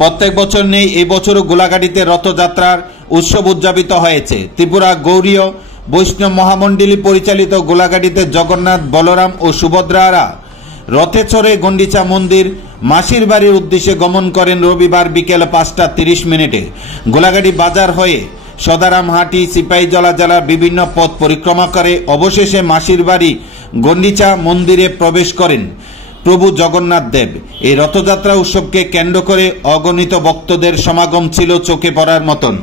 প্রত্যেক বছর নেই, এই বছরও গোলাঘাটিতে রথযাত্রার উৎসব উদযাপিত হয়েছে। ত্রিপুরা গৌড়ীয় বৈষ্ণব মহামণ্ডলী পরিচালিত গোলাঘাটিতে জগন্নাথ, বলরাম ও সুভদ্রারা রথে চড়ে গন্ডিচা মন্দির মাসির বাড়ির উদ্দেশ্যে গমন করেন রবিবার বিকেল 5:30 গোলাঘাটি বাজার হয়ে সদারামহাটি, সিপাহীজলা জেলার বিভিন্ন পথ পরিক্রমা করে অবশেষে মাসির বাড়ি গন্ডিচা মন্দিরে প্রবেশ করেন প্রভু জগন্নাথ দেব। এই রথযাত্রা উৎসবকে কেন্দ্র করে অগণিত ভক্তদের সমাগম ছিল চোখে পড়ার মতন।